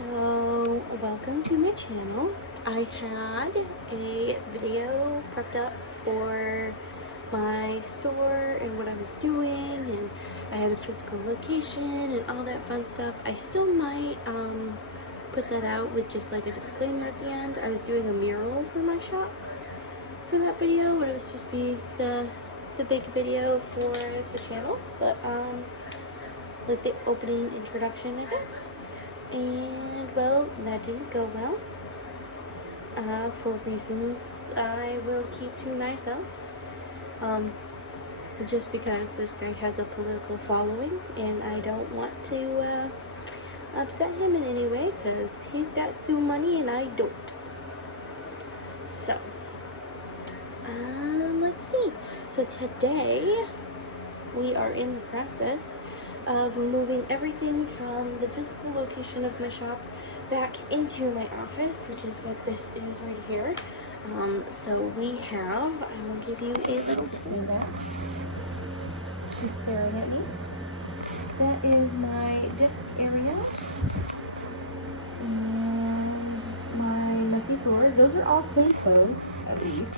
So, welcome to my channel. I had a video prepped up for my store and what I was doing, and I had a physical location and all that fun stuff. I still might put that out with just like a disclaimer at the end. I was doing a mural for my shop for that video, but it was supposed to be the big video for the channel, but like the opening introduction, I guess. And well, that didn't go well for reasons I will keep to myself. Just because this guy has a political following, and I don't want to upset him in any way, because he's got Sioux money and I don't. So, let's see. So today we are in the process of moving everything from the physical location of my shop back into my office, which is what this is right here. So we have, I will give you a little time back. She's staring at me. That is my desk area and my messy floor. Those are all plain clothes, at least.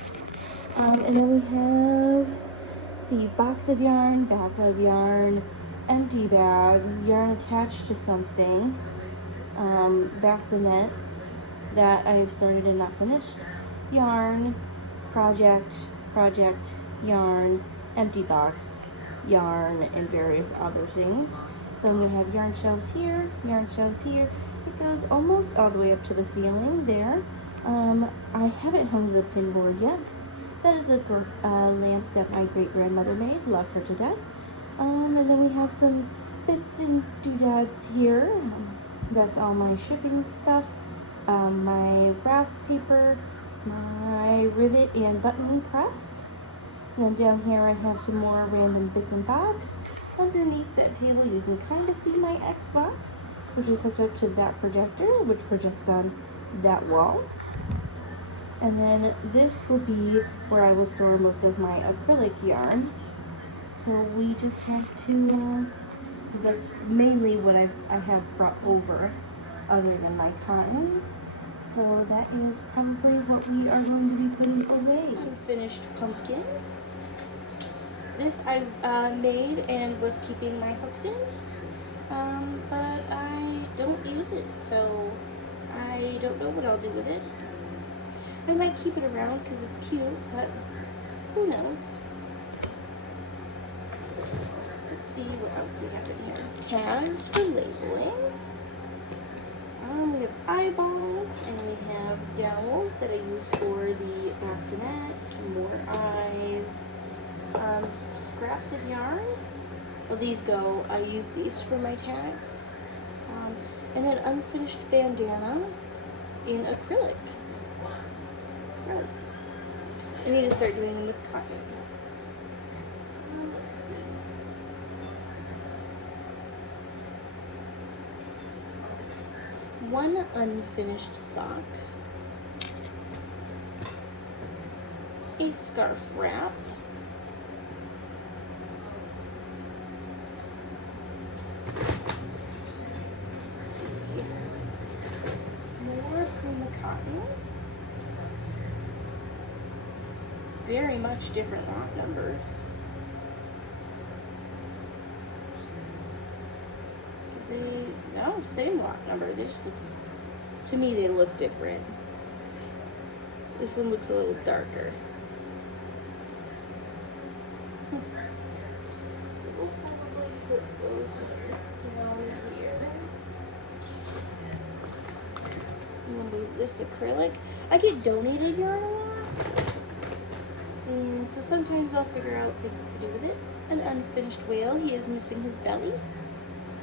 And then we have, let's see, box of yarn, bag of yarn, empty bag, yarn attached to something, bassinets that I've started and not finished, yarn, project, yarn, empty box, yarn, and various other things. So I'm going to have yarn shelves here, yarn shelves here. It goes almost all the way up to the ceiling there. I haven't hung the pin board yet. That is a lamp that my great-grandmother made. Love her to death. And then we have some bits and doodads here. That's all my shipping stuff. My wrap paper, my rivet and button press. And then down here I have some more random bits and bobs. Underneath that table you can kind of see my Xbox, which is hooked up to that projector, which projects on that wall. And then this will be where I will store most of my acrylic yarn. So we just have to, because that's mainly what I have brought over other than my cottons. So that is probably what we are going to be putting away. Unfinished pumpkin. This I made and was keeping my hooks in, but I don't use it, so I don't know what I'll do with it. I might keep it around because it's cute, but who knows? Let's see what else we have in here. Tags for labeling. We have eyeballs, and we have dowels that I use for the bassinets, more eyes, scraps of yarn. Well, these go, I use these for my tags. And an unfinished bandana in acrylic. Gross. I need to start doing them with cotton. Let's see. One unfinished sock. A scarf wrap. More Prima cotton. Very much different lot numbers. No, same lot number. They just look, to me, they look different. This one looks a little darker. So we'll probably put those ones down here. And we'll leave this acrylic. I get donated yarn a lot. And so sometimes I'll figure out things to do with it. An unfinished whale. He is missing his belly.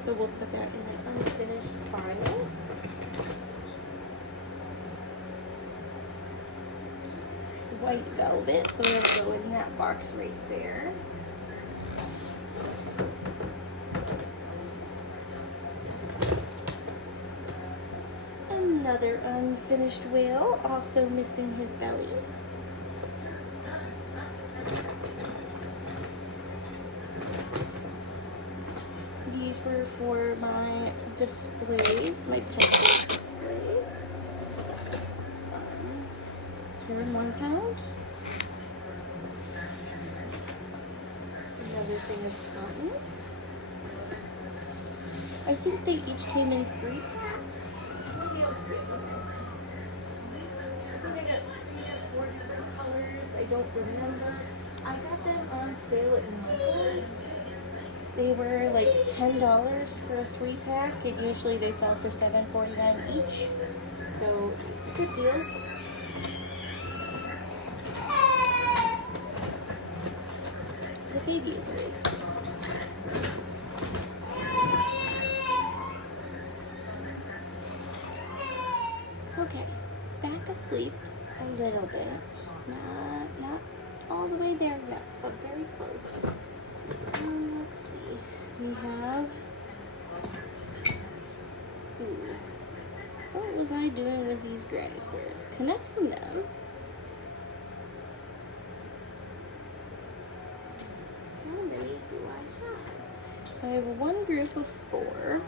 So we'll put that in the unfinished pile. White velvet. So it'll go in that box right there. Another unfinished whale. Also missing his belly. were for my displays, my pencil displays. Here in 1 pound. Another thing of cotton. I think they each came in 3 packs. Maybe I'll see. I think I got 3 or 4 different colors. I don't remember. I got them on sale at Michael's. They were like $10 for a 3-pack, and usually they sell for $7.49 each. So, good deal. The babies are. Okay, back asleep a little bit. Not all the way there yet, but very close. Let's see. We have. Ooh. What was I doing with these granny squares? Connecting them. How many do I have? So I have one group of 4.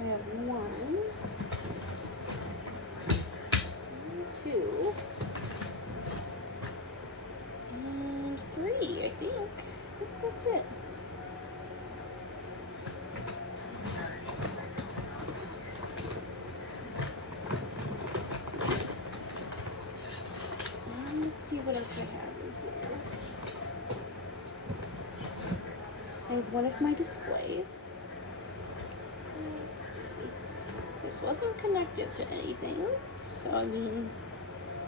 I have 1, 2, and 3, I think. I think that's it. And let's see what else I have in here. I have one of my displays. This wasn't connected to anything, so I mean,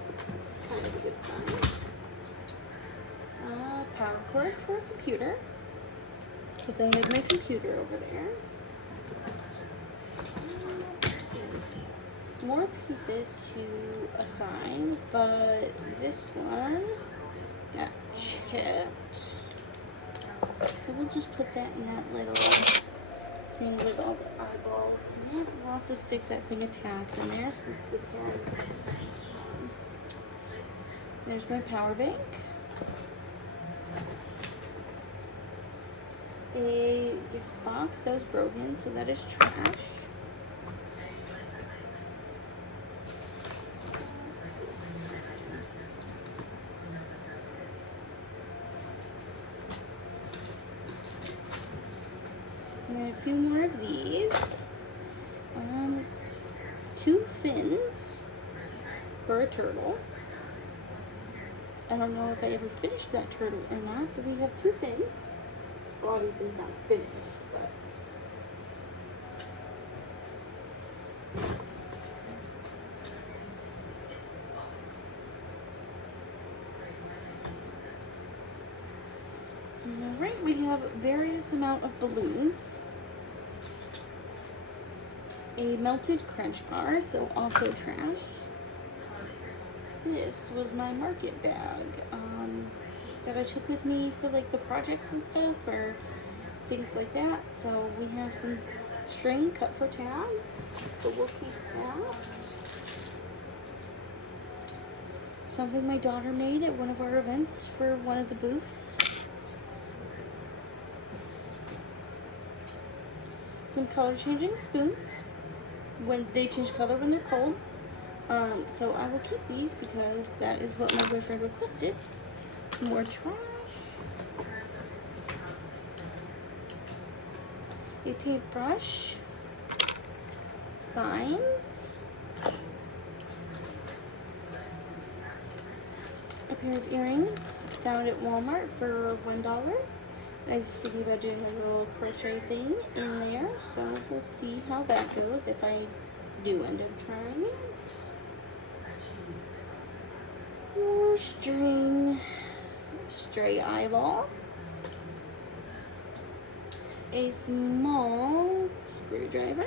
it's kind of a good sign. Power cord for a computer, because I had my computer over there. More pieces to assign, but this one got chipped. So we'll just put that in that little thing with all the eyeballs. And we'll also stick that thing of tags in there since the tags. There's my power bank. A gift box that was broken, so that is trash. And a few more of these. 2 fins for a turtle. I don't know if I ever finished that turtle or not, but we have 2 fins. Well, obviously it's not finished, but alright, we have various amount of balloons. A melted crunch bar, so also trash. This was my market bag that I took with me for like the projects and stuff or things like that. So we have some string cut for tags, so we'll keep that. Something my daughter made at one of our events for one of the booths. Some color changing spoons. When they change color when they're cold. So I will keep these because that is what my boyfriend requested. More trash. A paintbrush. Signs. A pair of earrings found at Walmart for $1. I was just thinking about doing a little crochet thing in there, so we'll see how that goes if I do end up trying it. More string, stray eyeball, a small screwdriver,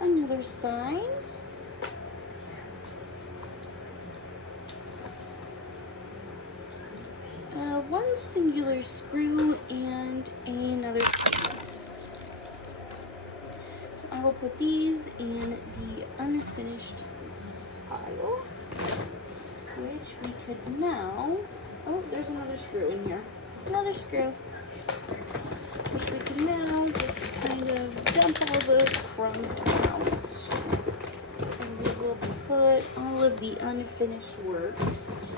another sign, one singular screw, and another screw. So I will put these in the unfinished pile, which we could now, oh, there's another screw in here. Another screw, which we now just kind of dump all those crumbs out. And we will put all of the unfinished works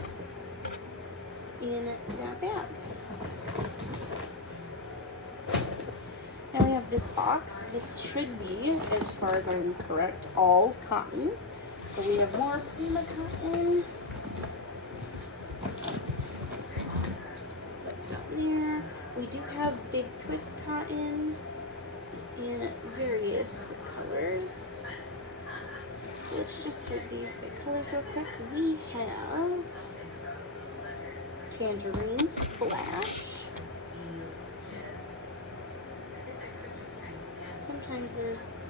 in that bag. Now we have this box. This should be, as far as I'm correct, all cotton. So we have more Prima cotton. There. We do have Big Twist cotton in various colors. So let's just sort these big colors real quick. We have Tangerine Splash. Sometimes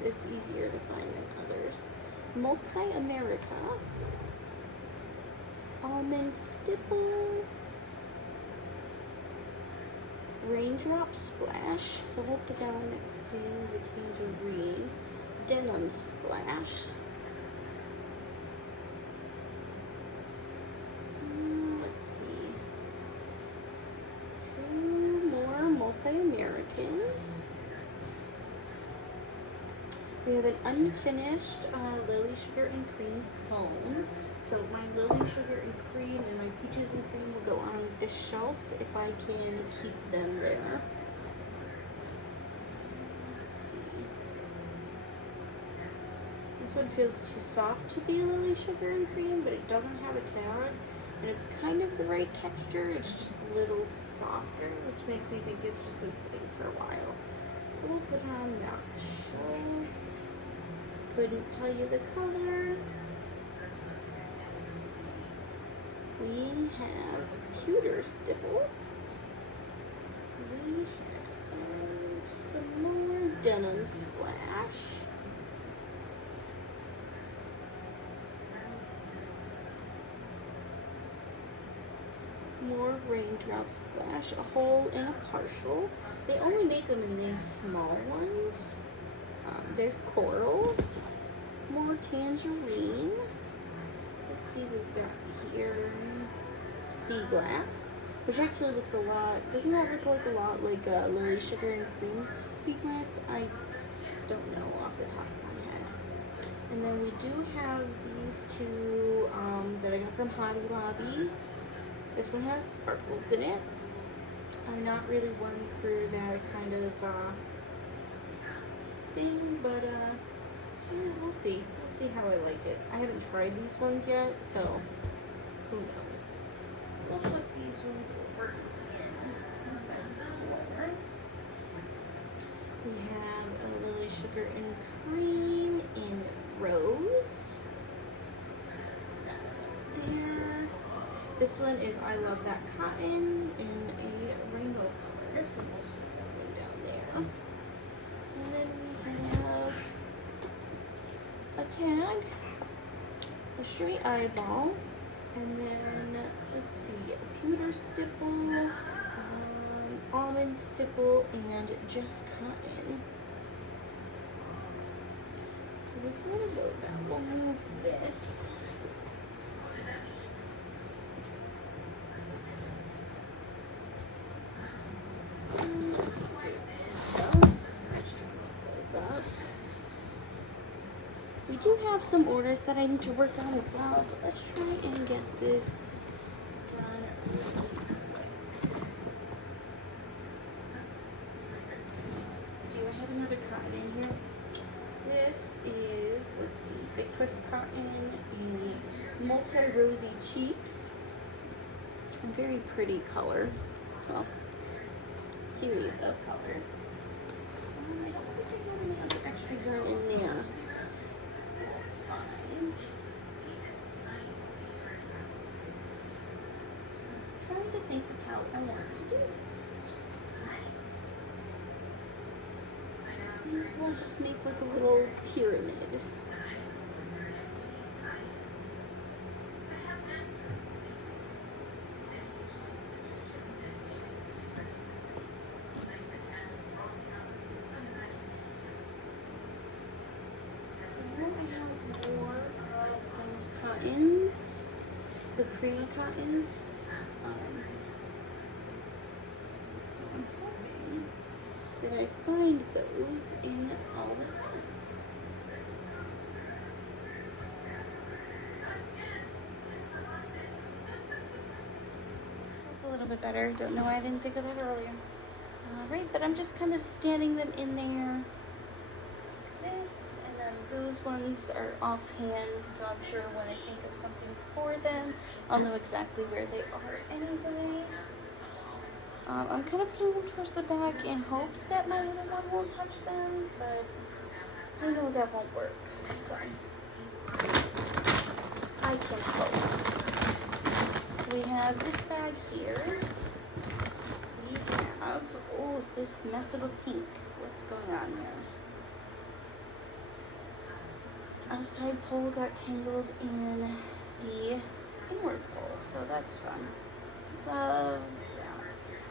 it's easier to find than others. Multi-America. Almond Stipple. Raindrop Splash. So we'll put that one next to the Tangerine. Denim Splash. Let's see. 2 more Multi-American. We have an unfinished Lily Sugar and Cream cone. So my Lily Sugar and Cream and my Peaches and Cream will go on this shelf if I can keep them there. Let's see. This one feels too soft to be Lily Sugar and Cream, but it doesn't have a tag. And it's kind of the right texture. It's just a little softer, which makes me think it's just been sitting for a while. So we'll put it on that shelf. Couldn't tell you the color. We have Pewter Stipple. We have some more Denim Splash. More Raindrop Splash, a whole and a partial. They only make them in these small ones. There's Coral. More Tangerine. Let's see, we've got here Sea Glass, which actually looks a lot, doesn't that look like a lot like Lily Sugar and Cream Sea Glass? I don't know off the top of my head. And then we do have these two that I got from Hobby Lobby. This one has sparkles in it. I'm not really one for that kind of thing, but we'll see. We'll see how I like it. I haven't tried these ones yet, so who knows. We'll put these ones over in the corner. We have a Lily Sugar and Cream in Rose. There. This one is I Love That Cotton in a rainbow color. So we'll stick that one down there. And then we have a tag, a straight eyeball, and then let's see, a Pewter Stipple, Almond Stipple, and Just Cotton. So we'll sort those out. We'll move this. We do have some orders that I need to work on as well, but let's try and get this done really quick. Do I have another cotton in here? This is, let's see, Big Twist cotton in Multi-Rosy Cheeks. A very pretty color. Well, series of colors. I don't think I have any other extra yarn in there. That's fine. I'm trying to think of how I want to do this. We'll just make like a little pyramid. The Prima cottons. So I'm hoping did I find those in all this mess? That's a little bit better. Don't know why I didn't think of that earlier. Alright, but I'm just kind of standing them in there. This, and then those ones are offhand, so I'm sure when I think of something for them, I'll know exactly where they are anyway. I'm kind of putting them towards the back in hopes that my little one won't touch them, but I know that won't work, so I can hope. So we have this bag here. We have, oh, this mess of a pink. What's going on here? Outside pole got tangled in the inward pole, so that's fun. Love that.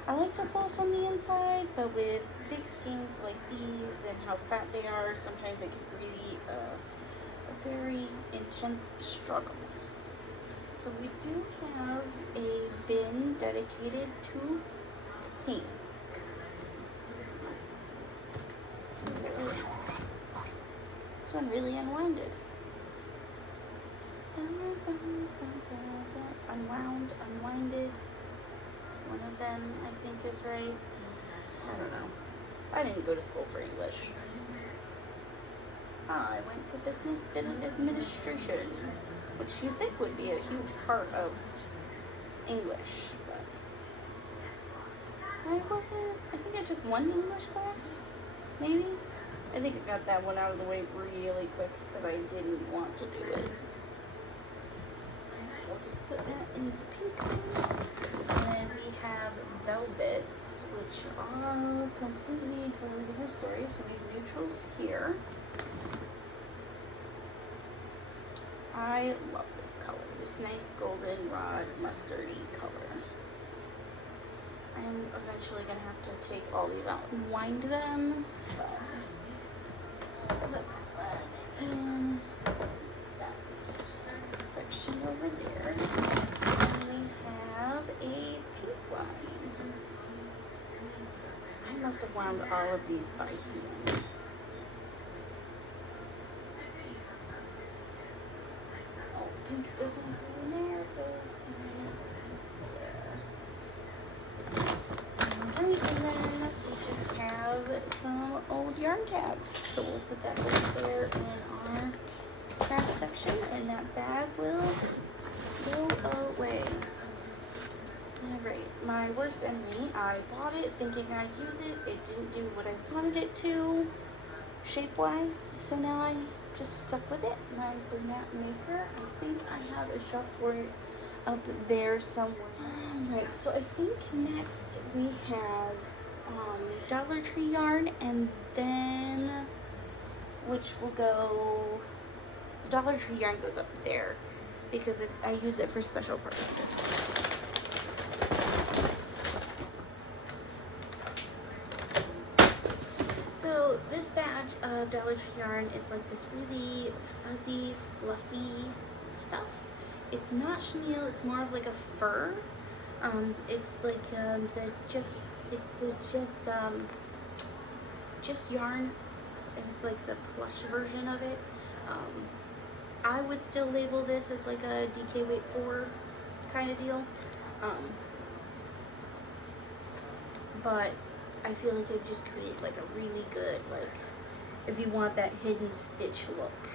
I like to pull from the inside, but with big skeins like these and how fat they are, sometimes it can really a very intense struggle. So we do have a bin dedicated to pink. This one really unwinded. Unwound, unwinded. One of them, I think, is right. I don't know. I didn't go to school for English. I went for business administration, which you think would be a huge part of English, but I wasn't. I think I took one English class, maybe. I think I got that one out of the way really quick because I didn't want to do it. So I'll just put that in the pink bin. And then we have velvets, which are completely totally different story. So we have neutrals here. I love this color, this nice goldenrod mustardy color. I'm eventually gonna have to take all these out and wind them. But and that section over there. And we have a pink one. I must have wound all of these by hand. Oh, pink doesn't go in there, it goes in there. Alright, and then we just have some old yarn tags. So we'll put that right there in our trash section, and that bag will go away. Alright, my worst enemy. I bought it thinking I'd use it. It didn't do what I wanted it to, shape-wise, so now I just stuck with it. My Bernat Maker. I think I have a shop for it up there somewhere. Alright, so I think next we have Dollar Tree yarn, and then which will go, the Dollar Tree yarn goes up there because I use it for special purposes. So this batch of Dollar Tree yarn is like this really fuzzy, fluffy stuff. It's not chenille, it's more of like a fur. It's like just yarn, and it's like the plush version of it. I would still label this as like a DK Weight 4 kind of deal, but I feel like it just create like a really good, like, if you want that hidden stitch look.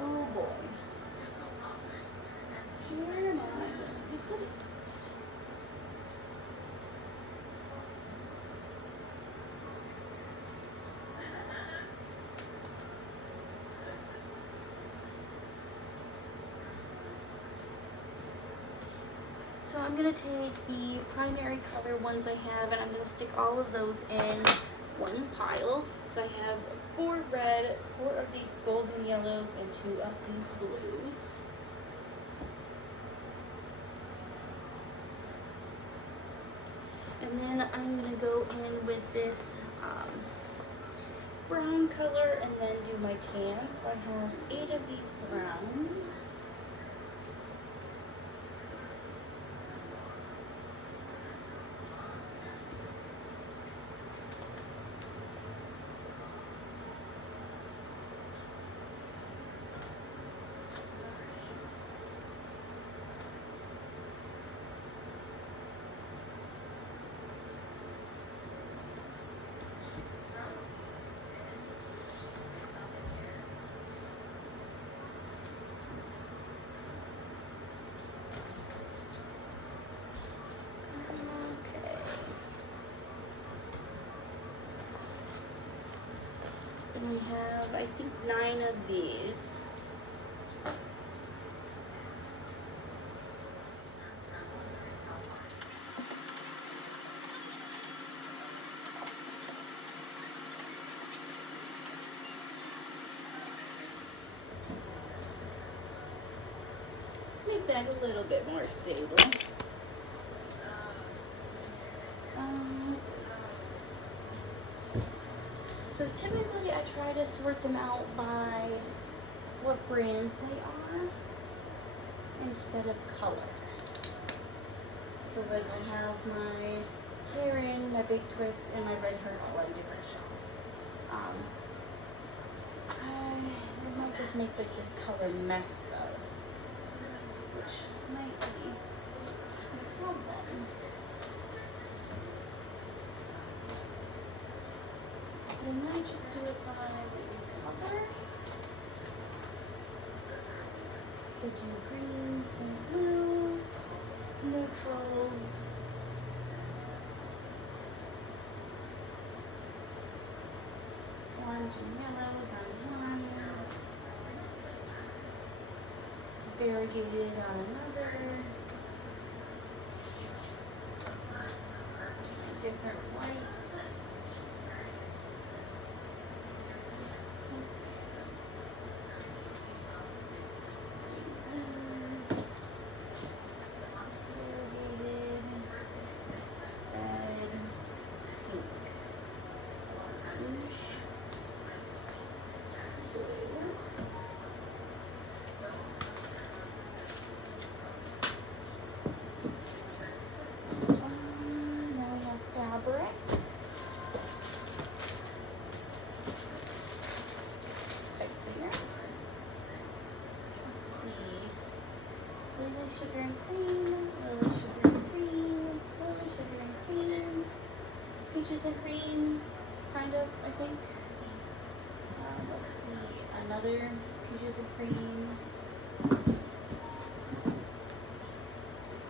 Oh boy. Where am I going to put it? So I'm going to take the primary color ones I have, and I'm going to stick all of those in one pile. So I have 4 red, 4 of these golden yellows, and 2 of these blues. And then I'm going to go in with this brown color and then do my tan. So I have 8 of these browns. And we have, I think, 9 of these. Make that a little bit more stable. So typically I try to sort them out by what brands they are instead of color. So like I have my Karen, my Big Twist, and my Red Heart all on different shelves. I might just make like this color mess though, which might be a problem. But I might just do it by color. So do greens and blues, neutrals, orange and yellows on one, variegated on another, different whites. Sugar and cream, Lily sugar and cream, Lily sugar and cream, peaches and cream, kind of, I think. Let's see, another peaches and cream,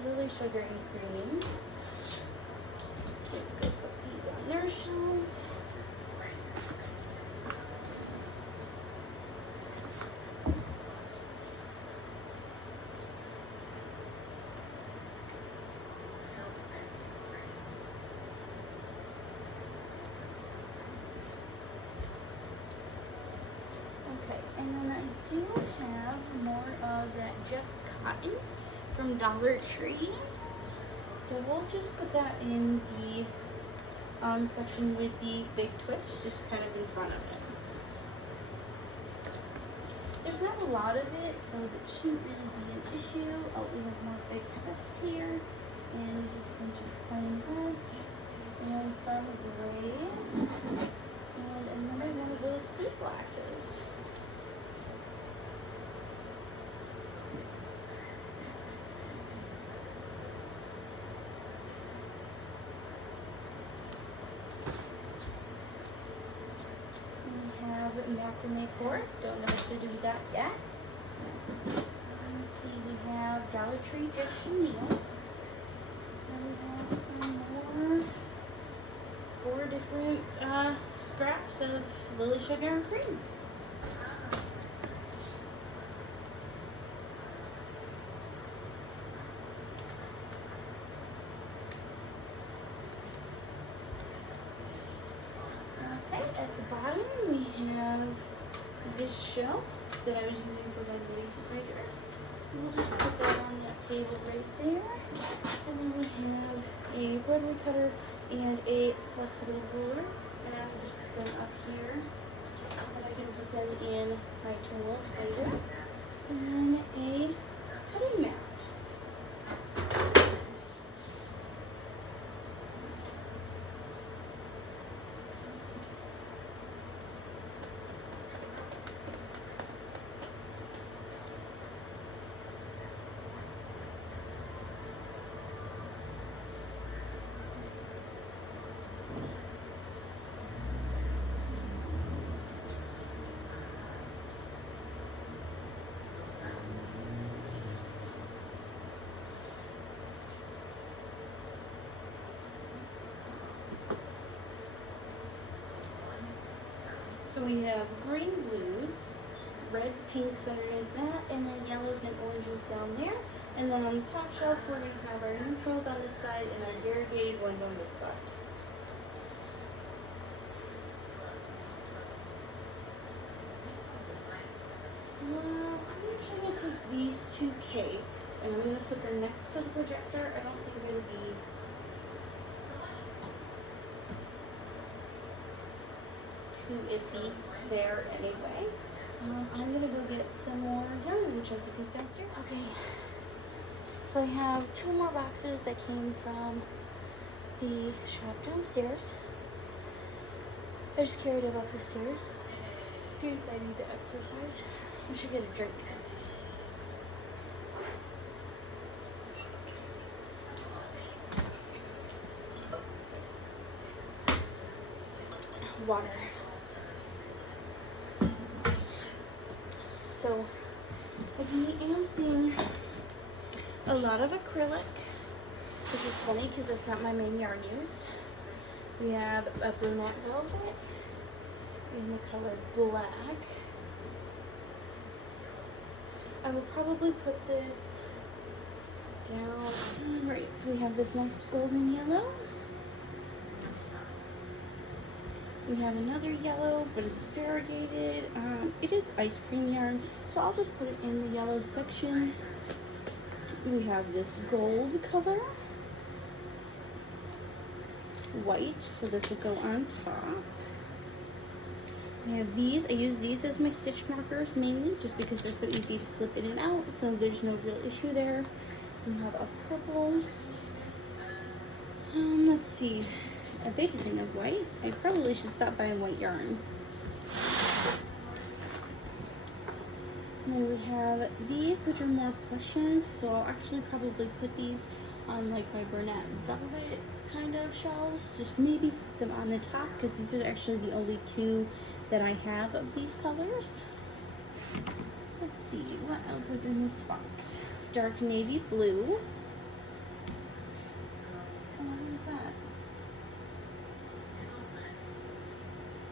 Lily sugar and cream. So let's go put these on their shelf. And then I do have more of that Just Cotton from Dollar Tree. So we'll just put that in the section with the Big Twist, just kind of in front of it. There's not a lot of it, so that shouldn't really be an issue. Oh, we have more Big Twist here, and just some plain reds, and some grays, and another one of those sea glasses. Macrame cord, don't know if to do that yet. Let's see, we have Dollar Tree Just Chenille. And we have some more, 4 different scraps of Lily sugar and cream. At the bottom we have this shelf that I was using for my lace breakers. So we'll just put that on that table right there. And then we have a rotary cutter and a flexible ruler. And I will just put them up here. And I can put them in my tools later. And then a cutting mat. So we have green blues, red pinks underneath that, and then yellows and oranges down there. And then on the top shelf, we're going to have our neutrals on this side and our variegated ones on this side. Well, I'm actually going to take these two cakes and I'm going to put them next to the projector. I don't think it'll be too iffy there anyway. I'm going to go get some more yarn, which I think is downstairs. Okay, so I have 2 more boxes that came from the shop downstairs. I just carried them up the stairs. If I need to exercise, I should get a drink. Water. So I am seeing a lot of acrylic, which is funny because that's not my main yarn use. We have a brunette velvet in the color black. I will probably put this down. Right, so we have this nice golden yellow. We have another yellow, but it's variegated. It is ice cream yarn, so I'll just put it in the yellow section. We have this gold color. White, so this will go on top. I have these. I use these as my stitch markers mainly just because they're so easy to slip in and out, so there's no real issue there. We have a purple. Let's see. A big thing of white. I probably should stop buying white yarn. And then we have these, which are more plush yarns, so I'll actually probably put these on like my brunette velvet kind of shelves. Just maybe stick them on the top because these are actually the only 2 that I have of these colors. Let's see, what else is in this box? Dark navy blue. Oh, what is that?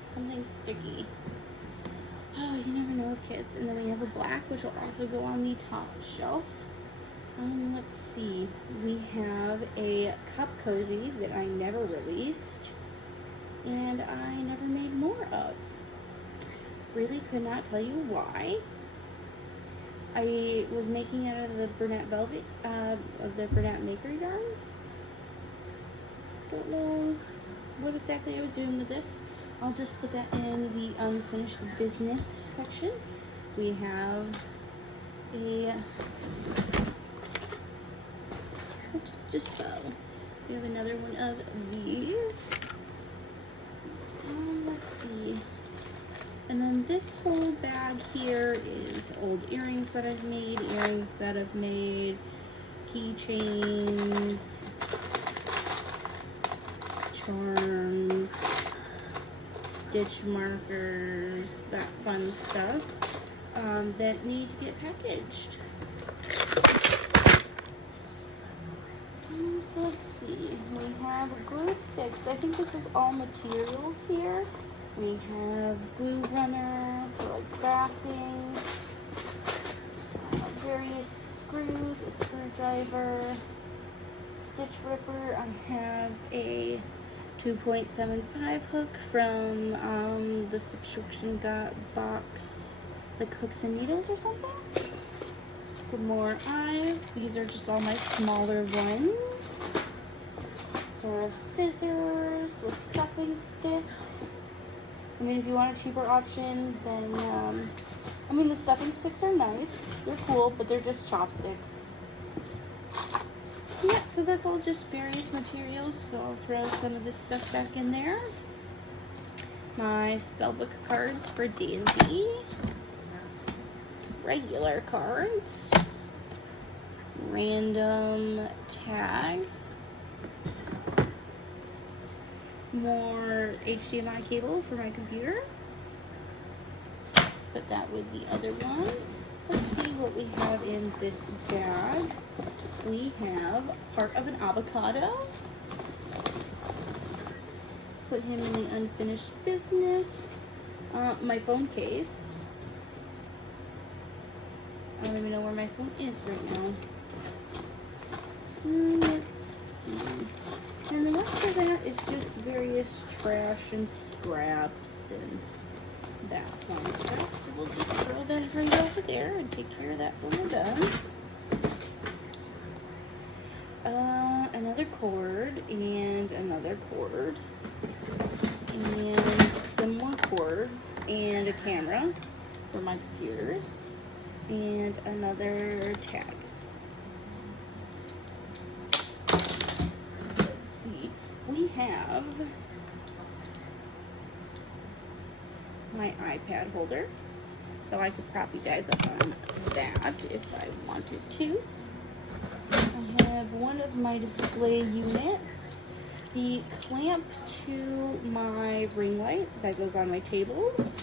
Something sticky. Oh, you never know with kids. And then we have a black, which will also go on the top shelf. Let's see. We have a cup cozy that I never released, and I never made more of. Really could not tell you why. I was making it out of the brunette velvet, of the brunette maker yarn. Don't know what exactly I was doing with this. I'll just put that in the unfinished business section. We have a just we have another one of these. Let's see. And then this whole bag here is old earrings that I've made, keychains, charms, stitch markers, that fun stuff that need to get packaged. So let's see, we have glue sticks. I think this is all materials here. We have glue runner for like crafting, various screws, a screwdriver, stitch ripper. I have a 2.75 hook from the subscription box, like Hooks and Needles or something. Some more eyes. These are just all my smaller ones. Pair of scissors, a stuffing stick. I mean, if you want a cheaper option, then, I mean, the stuffing sticks are nice. They're cool, but they're just chopsticks. Yeah, so that's all just various materials, so I'll throw some of this stuff back in there. My spellbook cards for D&D. Regular cards. Random tag. More HDMI cable for my computer. Put that with the other one. Let's see what we have in this bag. We have part of an avocado. Put him in the unfinished business. My phone case. I don't even know where my phone is right now. Let's see. And the rest of that is just various trash and scraps and that fun stuff. So we'll just throw that right over there and take care of that when we're done. Another cord and another cord and some more cords and a camera for my computer and another tag. Let's see, we have my iPad holder, so I could prop you guys up on that if I wanted to. I have one of my display units, the clamp to my ring light that goes on my tables.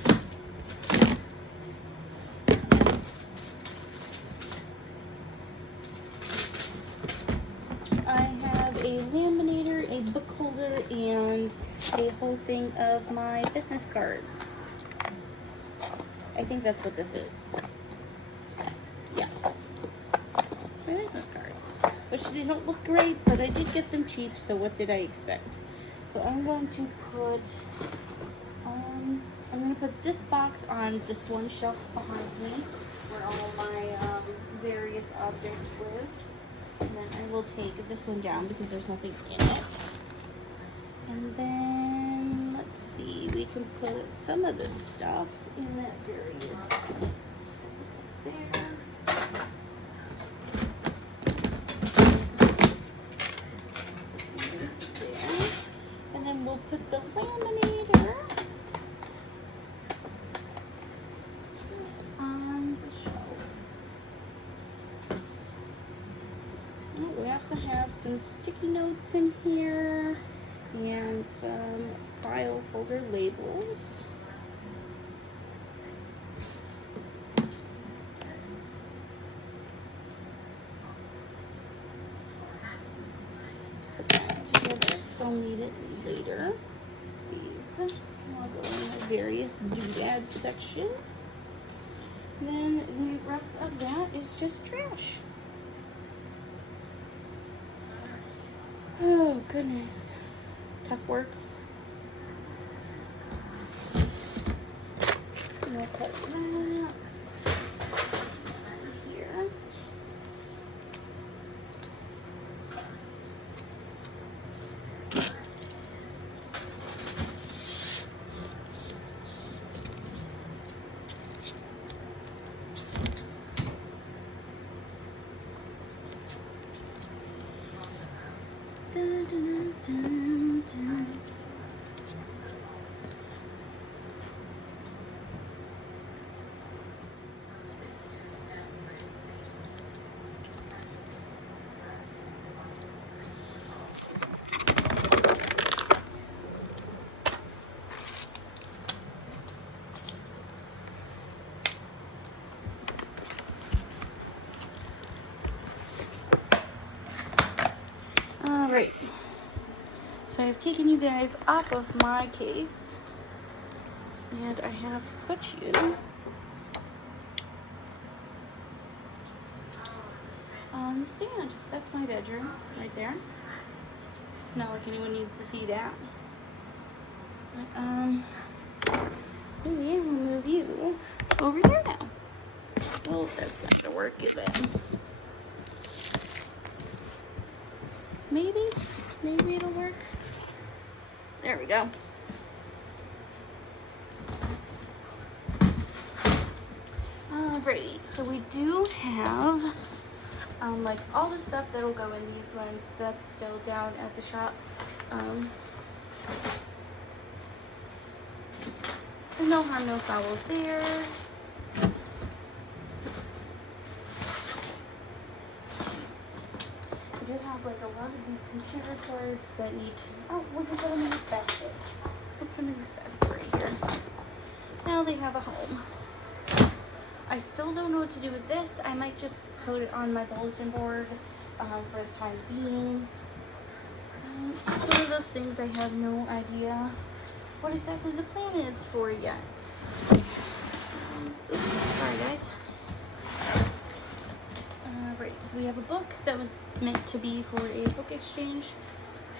I have a laminator, a book holder, and a whole thing of my business cards. I think that's what this is. Yes. My business cards. Which they don't look great, but I did get them cheap, so what did I expect? So I'm going to put this box on this one shelf behind me where all my various objects live. And then I will take this one down because there's nothing in it. And then, let's see, we can put some of this stuff in that various there. And then we'll put the laminator on the shelf. Oh, we also have some sticky notes in here and some file folder labels. Put that together because I'll need it later. These will go in the various doodad section. And then the rest of that is just trash. Oh goodness. Tough work. And we'll put that here. Dun, dun, dun, dun. All right. So I've taken you guys off of my case, and I have put you on the stand. That's my bedroom right there. Not like anyone needs to see that. But, maybe we'll move you over here now. Well, that's not gonna work, is it? Maybe it'll work. There we go. Alrighty, so we do have like all the stuff that'll go in these ones that's still down at the shop. So no harm, no foul there. I do have like a lot of these computer cords that need to, oh, we can put them in this basket. We'll put them in this basket right here. Now they have a home. I still don't know what to do with this. I might just put it on my bulletin board for the time being. It's one of those things I have no idea what exactly the plan is for yet. Oops, sorry guys. Right, so we have a book that was meant to be for a book exchange.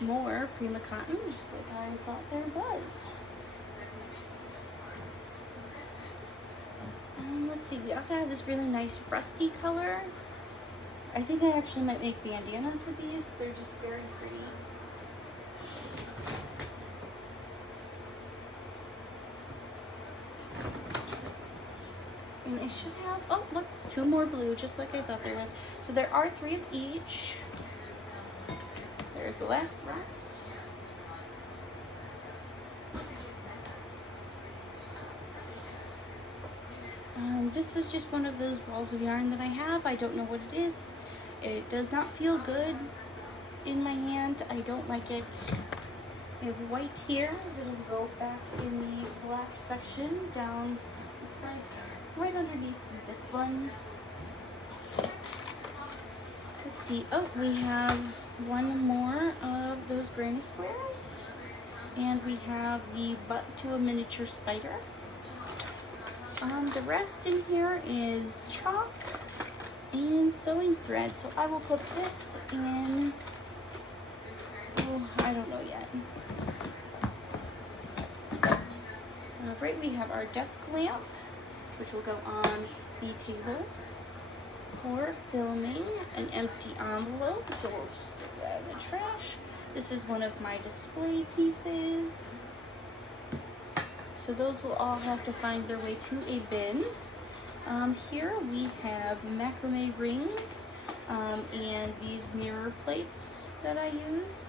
More Prima cotton, just like I thought there was. Let's see, we also have this really nice rusty color. I think I actually might make bandanas with these. They're just very pretty. And I should have, oh look, 2 more blue, just like I thought there was. So there are 3 of each. There's the last rest. This was just one of those balls of yarn that I have. I don't know what it is. It does not feel good in my hand. I don't like it. I have white here. It'll go back in the black section down, it's like right underneath this one. Let's see. Oh, we have 1 more of those granny squares. And we have the butt to a miniature spider. The rest in here is chalk and sewing thread. So I will put this in, oh, I don't know yet. Right, we have our desk lamp, which will go on the table for filming. An empty envelope, so we'll just stick that in the trash. This is one of my display pieces. So those will all have to find their way to a bin. Here we have macrame rings and these mirror plates that I use.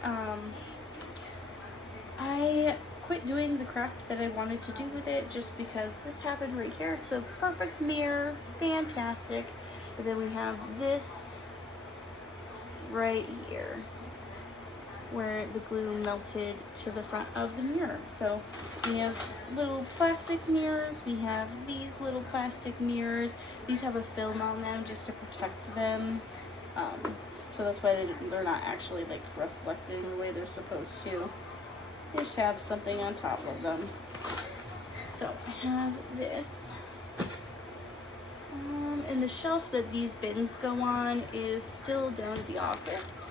I quit doing the craft that I wanted to do with it just because this happened right here. So perfect mirror, fantastic. And then we have this right here, where the glue melted to the front of the mirror. So we have little plastic mirrors. We have these little plastic mirrors. These have a film on them just to protect them. So that's why they're not actually like reflecting the way they're supposed to. They just have something on top of them. So I have this. And the shelf that these bins go on is still down at the office.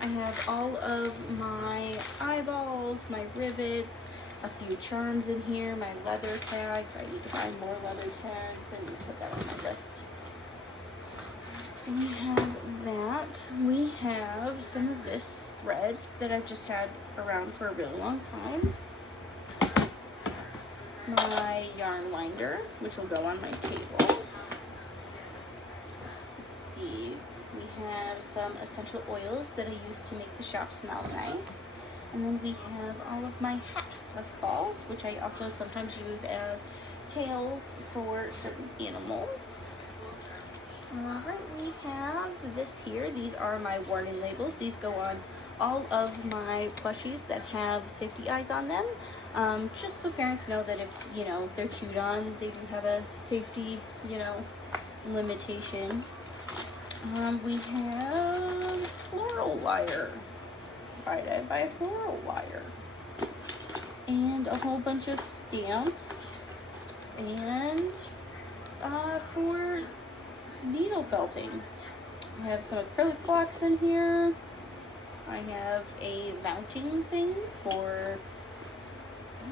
I have all of my eyeballs, my rivets, a few charms in here, my leather tags. I need to find more leather tags and put that on my list. So we have that. We have some of this thread that I've just had around for a really long time. My yarn winder, which will go on my table. Let's see. We have some essential oils that I use to make the shop smell nice. And then we have all of my hat fluff balls, which I also sometimes use as tails for certain animals. Alright, we have this here. These are my warning labels. These go on all of my plushies that have safety eyes on them. Just so parents know that if, you know, they're chewed on, they do have a safety, you know, limitation. We have floral wire. Why did I buy floral wire? And a whole bunch of stamps. And for needle felting. I have some acrylic blocks in here. I have a mounting thing for,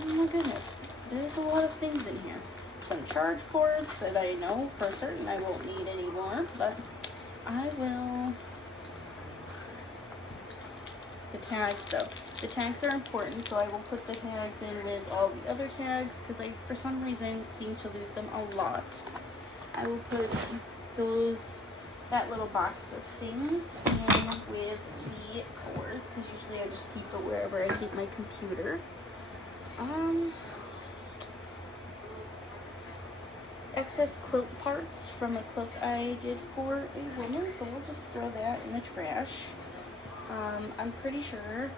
oh my goodness, there's a lot of things in here. Some charge cords that I know for certain I won't need anymore, but I will. The tags though. The tags are important, so I will put the tags in with all the other tags because I, for some reason, seem to lose them a lot. I will put that little box of things in with the cords because usually I just keep it wherever I keep my computer. Excess quilt parts from a quilt I did for a woman, so we'll just throw that in the trash. I'm pretty sure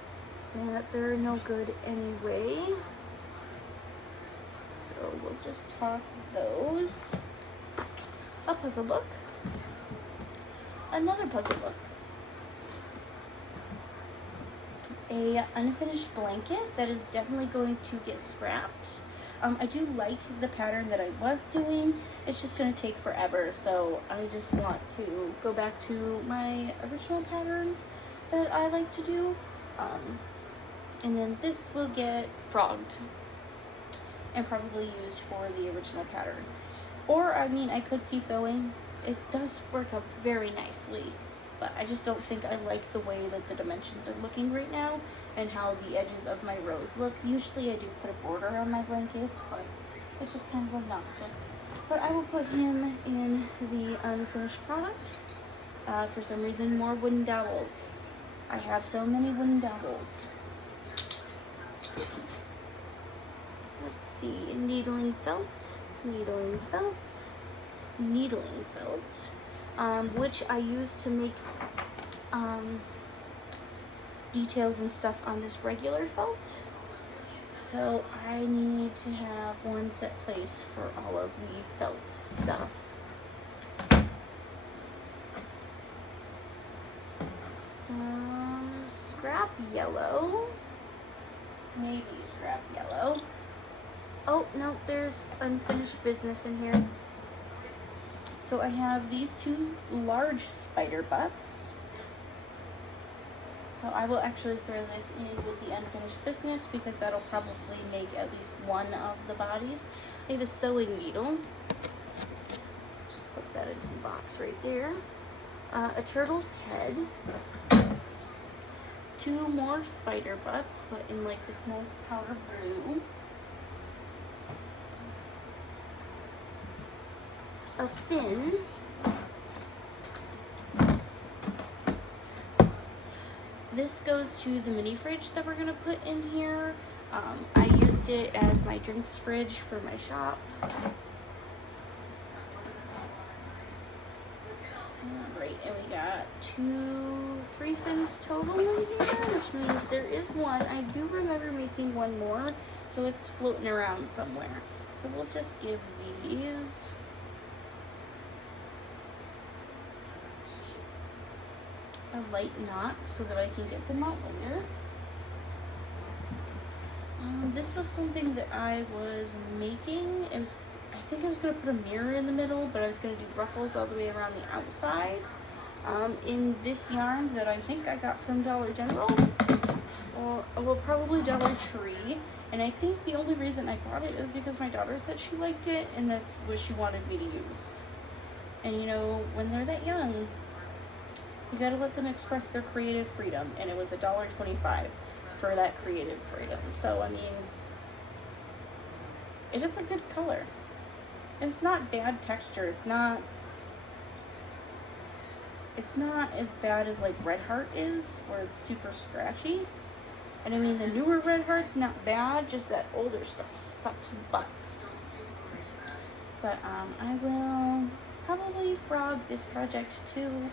that they're no good anyway, so we'll just toss those. A puzzle book, another puzzle book, a unfinished blanket that is definitely going to get scrapped. I do like the pattern that I was doing. It's just going to take forever, so I just want to go back to my original pattern that I like to do. And then this will get frogged and probably used for the original pattern. Or, I mean, I could keep going. It does work out very nicely, but I just don't think I like the way that the dimensions are looking right now and how the edges of my rows look. Usually I do put a border on my blankets, but it's just kind of obnoxious. But I will put him in the unfinished product. For some reason, more wooden dowels. I have so many wooden dowels. Let's see, needling felt, needling felt, needling felt, which I use to make details and stuff on this regular felt. So I need to have one set place for all of the felt stuff. Some scrap yellow, maybe scrap yellow. Oh no, there's unfinished business in here. So I have these two large spider butts. So I will actually throw this in with the unfinished business because that'll probably make at least one of the bodies. I have a sewing needle. Just put that into the box right there. A turtle's head. Two more spider butts, but in like this nice powder blue. A fin. This goes to the mini fridge that we're gonna put in here. I used it as my drinks fridge for my shop. Alright, and we got 3 fins total in here, which means there is one. I do remember making one more, so it's floating around somewhere. So we'll just give these a light knot so that I can get them out later. This was something that I was making. I think I was going to put a mirror in the middle, but I was going to do ruffles all the way around the outside. In this yarn that I think I got from Dollar General, or probably Dollar Tree. And I think the only reason I bought it is because my daughter said she liked it, and that's what she wanted me to use. And you know, when they're that young, you gotta let them express their creative freedom, and it was $1.25 for that creative freedom. So I mean, it is a good color. It's not bad texture. It's not as bad as like Red Heart is, where it's super scratchy. And I mean, the newer Red Heart's not bad, just that older stuff sucks butt. But I will probably frog this project too.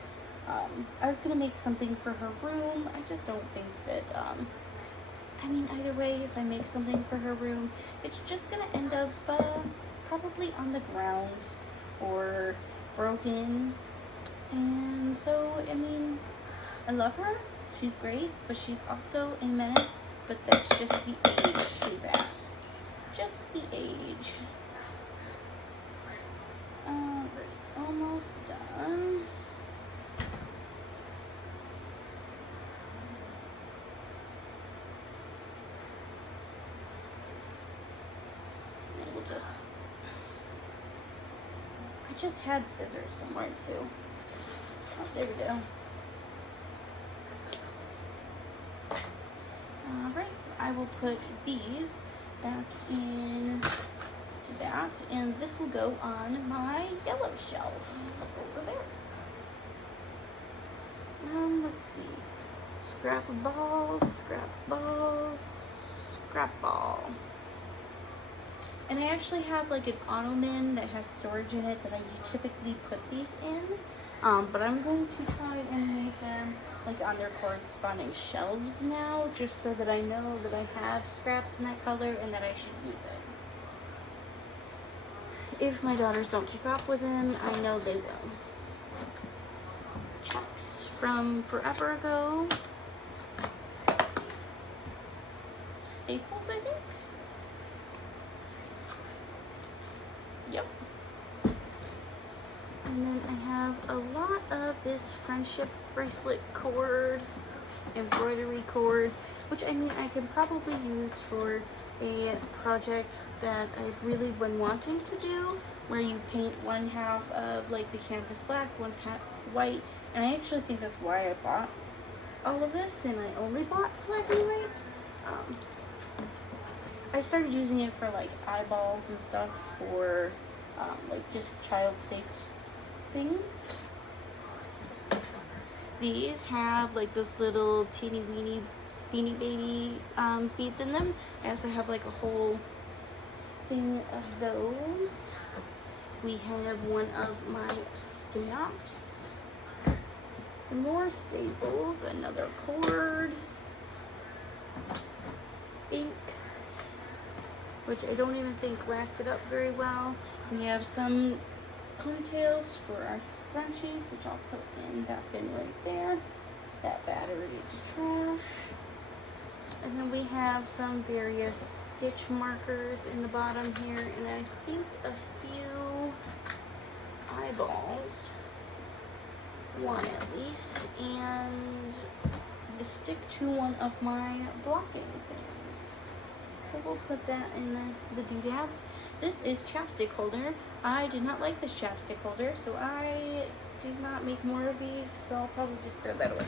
I was gonna make something for her room. I just don't think that, I mean, either way, if I make something for her room, it's just gonna end up probably on the ground or broken. And so, I mean, I love her. She's great, but she's also a menace. But that's just the age she's at. Just the age. We're almost done. I just had scissors somewhere too. Oh, there we go. Alright, so I will put these back in that, and this will go on my yellow shelf over there. Let's see. Scrap ball, scrap ball, scrap ball. And I actually have like an ottoman that has storage in it that I typically put these in. But I'm going to try and make them like on their corresponding shelves now, just so that I know that I have scraps in that color and that I should use it. If my daughters don't take off with them, I know they will. Checks from forever ago. Staples, I think. Yep. And then I have a lot of this friendship bracelet cord, embroidery cord, which I mean I can probably use for a project that I've really been wanting to do, where you paint one half of like the canvas black, one half white, and I actually think that's why I bought all of this, and I only bought black and white. I started using it for like eyeballs and stuff for like just child safe things. These have like this little teeny weeny beanie baby beads in them. I also have like a whole thing of those. We have one of my stamps, some more staples, another cord, ink, which I don't even think lasted up very well. We have some ponytails for our scrunchies, which I'll put in that bin right there. That battery is trash. And then we have some various stitch markers in the bottom here, and I think a few eyeballs, one at least, and the stick to one of my blocking things. So we'll put that in the doodads. This is chapstick holder. I did not like this chapstick holder, so I did not make more of these, so I'll probably just throw that away.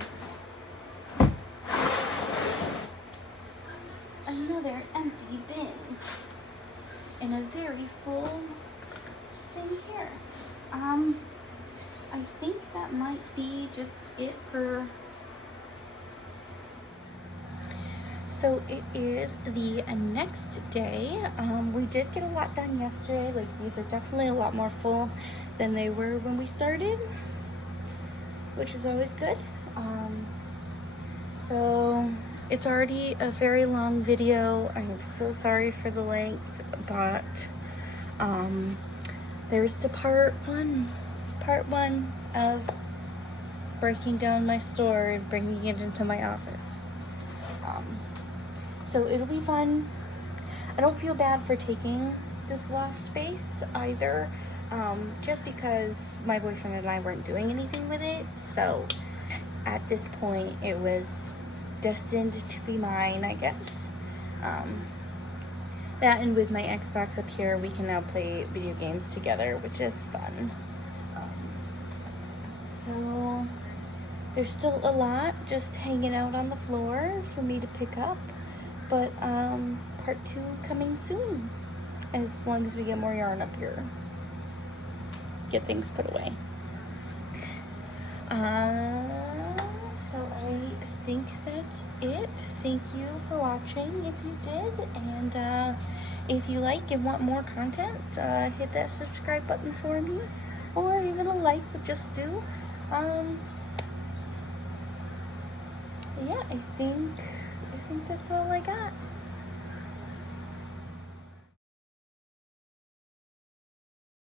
Another empty bin and a very full thing here. I think that might be just it for. So it is the next day. We did get a lot done yesterday. Like, these are definitely a lot more full than they were when we started, which is always good. So it's already a very long video. I am so sorry for the length, but there's the part one of breaking down my store and bringing it into my office. So it'll be fun. I don't feel bad for taking this loft space either, just because my boyfriend and I weren't doing anything with it. So at this point, it was destined to be mine, I guess. That, and with my Xbox up here, we can now play video games together, which is fun. So there's still a lot just hanging out on the floor for me to pick up, but part 2 coming soon, as long as we get more yarn up here, get things put away. So I think that's it. Thank you for watching if you did, and if you like and want more content, hit that subscribe button for me, or even a like would just do. Yeah, I think that's all I got.